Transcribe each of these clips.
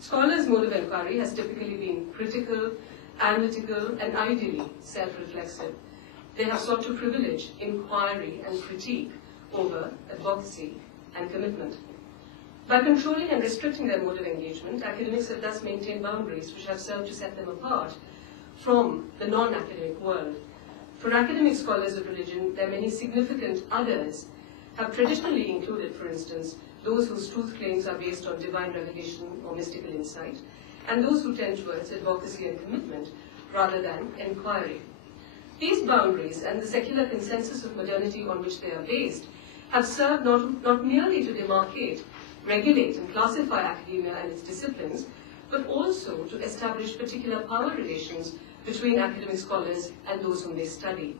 Scholars' mode of inquiry has typically been critical, analytical, and ideally self-reflexive. They have sought to privilege inquiry and critique over advocacy and commitment. By controlling and restricting their mode of engagement, academics have thus maintained boundaries which have served to set them apart from the non-academic world. For academic scholars of religion, their many significant others have traditionally included, for instance, those whose truth claims are based on divine revelation or mystical insight, and those who tend towards advocacy and commitment rather than inquiry. These boundaries and the secular consensus of modernity on which they are based have served not merely to demarcate, regulate, and classify academia and its disciplines, but also to establish particular power relations between academic scholars and those whom they study.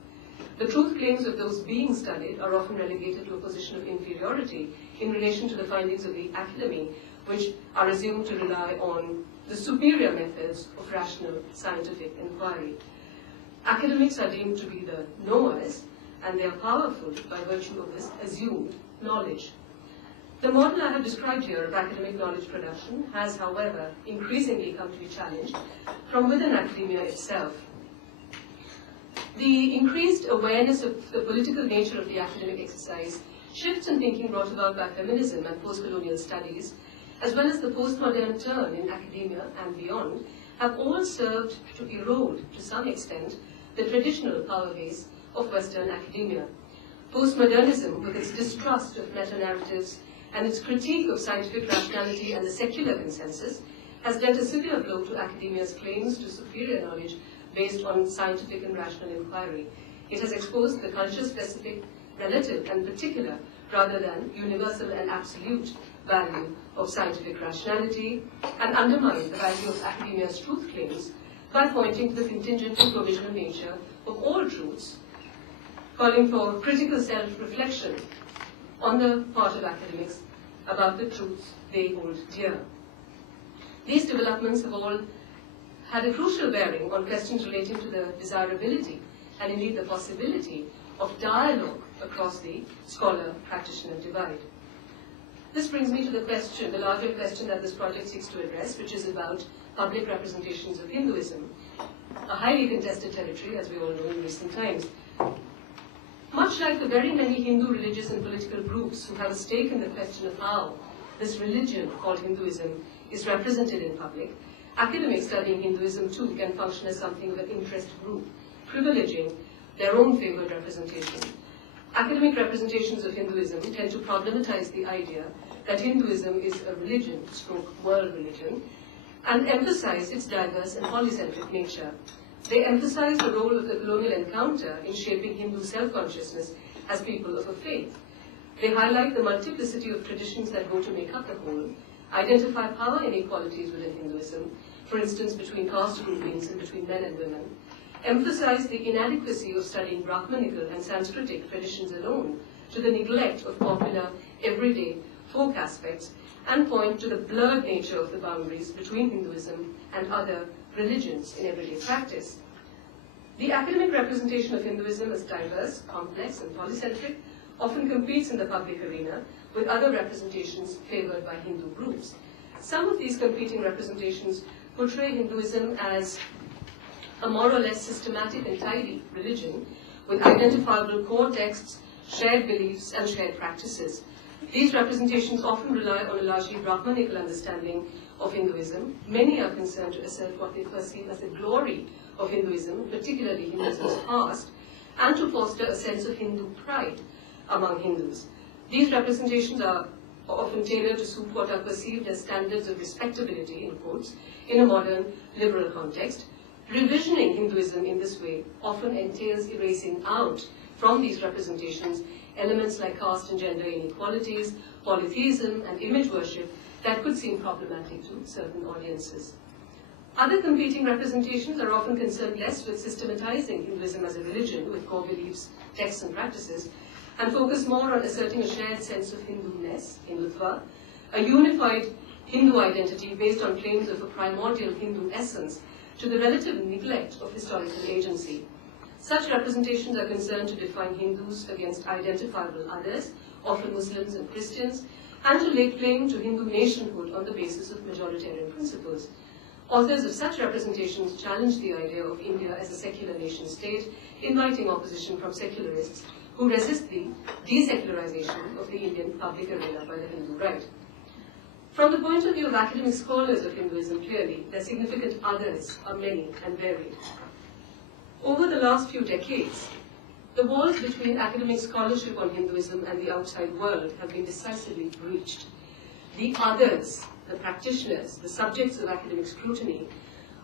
The truth claims of those being studied are often relegated to a position of inferiority in relation to the findings of the academy, which are assumed to rely on the superior methods of rational scientific inquiry. Academics are deemed to be the knowers, and they are powerful by virtue of this assumed knowledge. The model I have described here of academic knowledge production has, however, increasingly come to be challenged from within academia itself. The increased awareness of the political nature of the academic exercise, shifts in thinking brought about by feminism and post-colonial studies, as well as the postmodern turn in academia and beyond, have all served to erode, to some extent, the traditional power base of Western academia. Postmodernism, with its distrust of meta-narratives and its critique of scientific rationality and the secular consensus, has dealt a severe blow to academia's claims to superior knowledge based on scientific and rational inquiry. It has exposed the culture-specific, relative, and particular, rather than universal and absolute value of scientific rationality, and undermined the value of academia's truth claims by pointing to the contingent and provisional nature of all truths, calling for critical self-reflection on the part of academics about the truths they hold dear. These developments have all had a crucial bearing on questions relating to the desirability and indeed the possibility of dialogue across the scholar-practitioner divide. This brings me to the question, the larger question that this project seeks to address, which is about public representations of Hinduism, a highly contested territory, as we all know, in recent times. Much like the very many Hindu religious and political groups who have a stake in the question of how this religion called Hinduism is represented in public, academics studying Hinduism too can function as something of an interest group, privileging their own favored representation. Academic representations of Hinduism tend to problematize the idea that Hinduism is a religion, stroke world religion, and emphasize its diverse and polycentric nature. They emphasize the role of the colonial encounter in shaping Hindu self-consciousness as people of a faith. They highlight the multiplicity of traditions that go to make up the whole, identify power inequalities within Hinduism, for instance between caste groupings and between men and women, emphasize the inadequacy of studying Brahmanical and Sanskritic traditions alone to the neglect of popular, everyday folk aspects, and point to the blurred nature of the boundaries between Hinduism and other religions in everyday practice. The academic representation of Hinduism as diverse, complex, and polycentric often competes in the public arena with other representations favored by Hindu groups. Some of these competing representations portray Hinduism as a more or less systematic and tidy religion with identifiable core texts, shared beliefs, and shared practices. These representations often rely on a largely Brahmanical understanding of Hinduism. Many are concerned to assert what they perceive as the glory of Hinduism, particularly Hinduism's past, and to foster a sense of Hindu pride among Hindus. These representations are often tailored to suit what are perceived as standards of respectability, in quotes, in a modern liberal context. Revisioning Hinduism in this way often entails erasing out from these representations elements like caste and gender inequalities, polytheism, and image worship that could seem problematic to certain audiences. Other competing representations are often concerned less with systematizing Hinduism as a religion with core beliefs, texts, and practices, and focus more on asserting a shared sense of Hinduness, Hindutva, a unified Hindu identity based on claims of a primordial Hindu essence to the relative neglect of historical agency. Such representations are concerned to define Hindus against identifiable others, often Muslims and Christians, and to lay claim to Hindu nationhood on the basis of majoritarian principles. Authors of such representations challenge the idea of India as a secular nation-state, inviting opposition from secularists who resist the desecularization of the Indian public arena by the Hindu right. From the point of view of academic scholars of Hinduism, clearly, their significant others are many and varied. Over the last few decades, the walls between academic scholarship on Hinduism and the outside world have been decisively breached. The others, the practitioners, the subjects of academic scrutiny,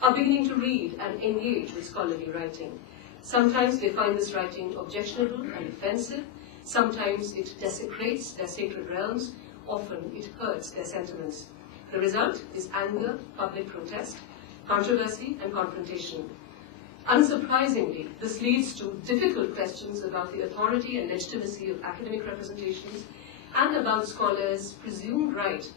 are beginning to read and engage with scholarly writing. Sometimes they find this writing objectionable and offensive. Sometimes it desecrates their sacred realms. Often it hurts their sentiments. The result is anger, public protest, controversy, and confrontation. Unsurprisingly, this leads to difficult questions about the authority and legitimacy of academic representations and about scholars' presumed right